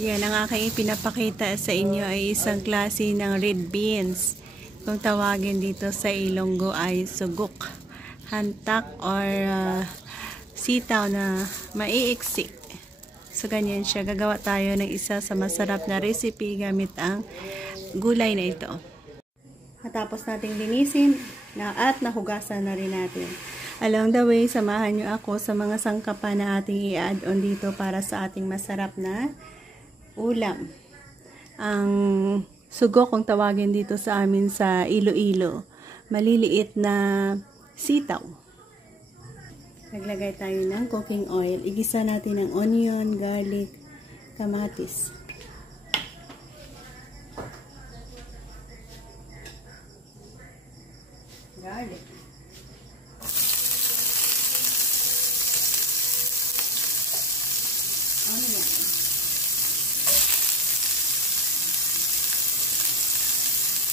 Yan, ang aking ipinapakita sa inyo ay isang klase ng red beans. Kung tawagin dito sa Ilonggo ay sugok, hantak, or sitaw na maiiksi. So, ganyan siya. Gagawa tayo ng isa sa masarap na recipe gamit ang gulay na ito. Matapos nating linisin at nahugasan na rin natin. Along the way, samahan nyo ako sa mga sangkapan na ating i-add on dito para sa ating masarap na ulam. Ang sugok, kung tawagin dito sa amin sa Iloilo, maliliit na sitaw. Naglagay tayo ng cooking oil. Igisa natin ang onion, garlic, kamatis. Garlic. Onion.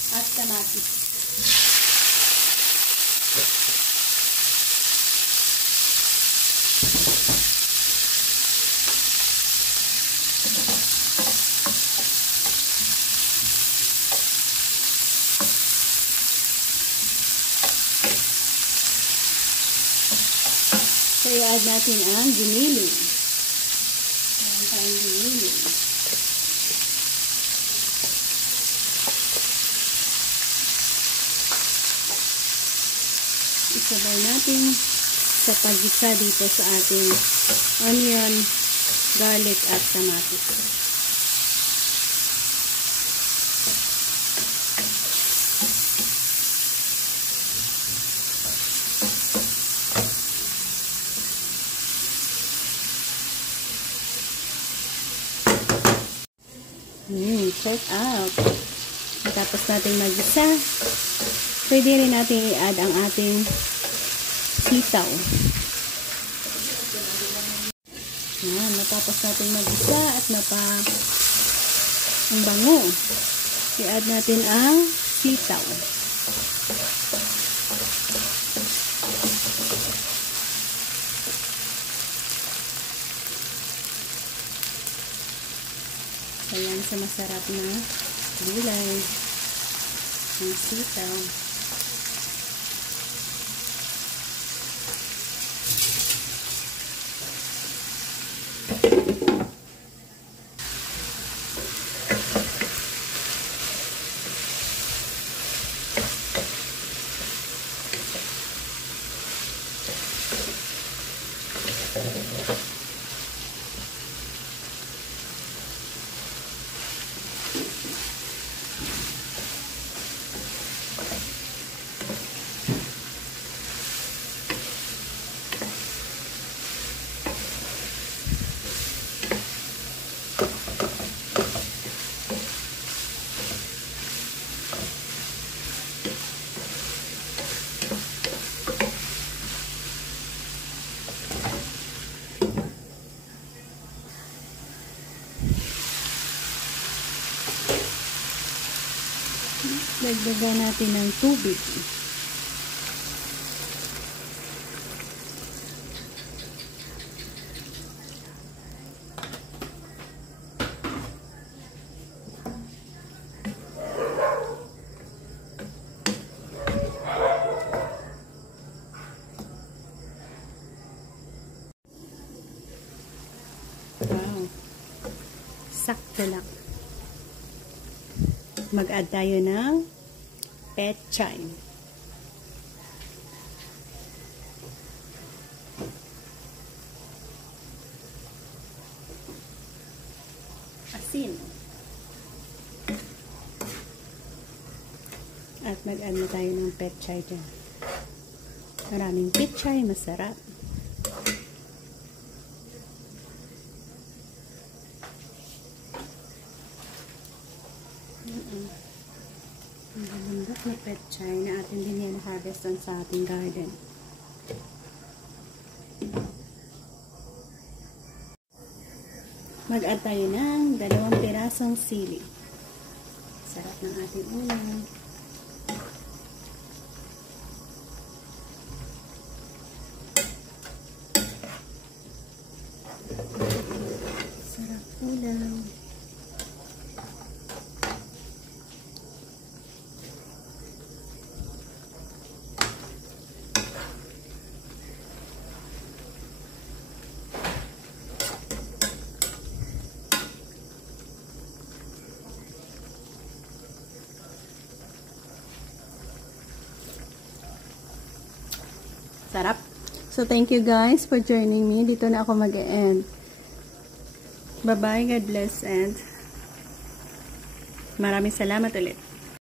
At kamatis. So, i-add natin ang giniling. Ayan tayong giniling. Isabay natin sa pag-isa dito sa ating onion, garlic, at kamatis. Check out. Tapos natin mag-isa. Pwede rin natin i-add ang ating sitaw. Yan, matapos natin mag-isa at ang bango. I-add natin ang sitaw. Ayan, sa masarap na gulay ng sitaw. Dagdagan natin ng tubig. Wow. Sakto lang. Mag-add tayo ng pechay. Asin. At mag-add na tayo ng pechay dyan. Maraming pechay, masarap. Ang gandang na pechay na ating din harvestan sa ating garden. Mag-add tayo ng 2 pirasong sili. Sarap ng ating ulam. Sarap ulam. Sarap. So, thank you guys for joining me. Dito na ako mag-end. Bye-bye. God bless and maraming salamat ulit.